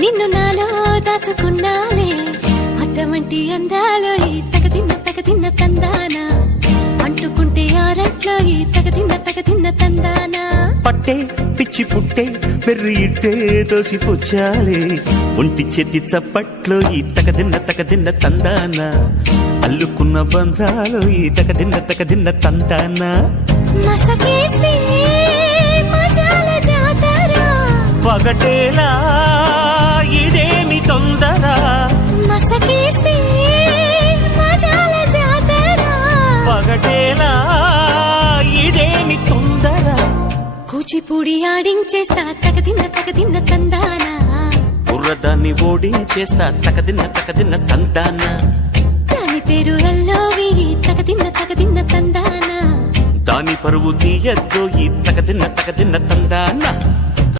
నిన్ను నాలో దాచుకున్నానే అద్దమంటి అందాలో ఈ తగదిన్న తందానా అంటుకుంటే ఆరట్లో ఈ తగదిన్న తందానా పట్టే పిచ్చి పుట్టే పెర్రి ఇట్టే దోసిపుచ్చాలే ఒంటి చెట్టి చప్పట్లో ఈ తగదిన్న తందానా అల్లుకున్న బంధాలు ఈ తగదిన్న తందానా మసకేస్తే మజాల జాతర పగటేలా ఇదేమి తొందర మసకేస్తే మజాల జాతర పగటేలా ఇదేమి తొందర కూచిపూడి ఆడించేస్తా తగదిన్న తందానా బుర్రదాన్ని ఓడించేస్తా తగదిన్న తందానా దాని పేరు ఎల్లోవి తగదిన్న తందానా దాని పరువు తీయద్దు ఈ తగదిన్న తందానా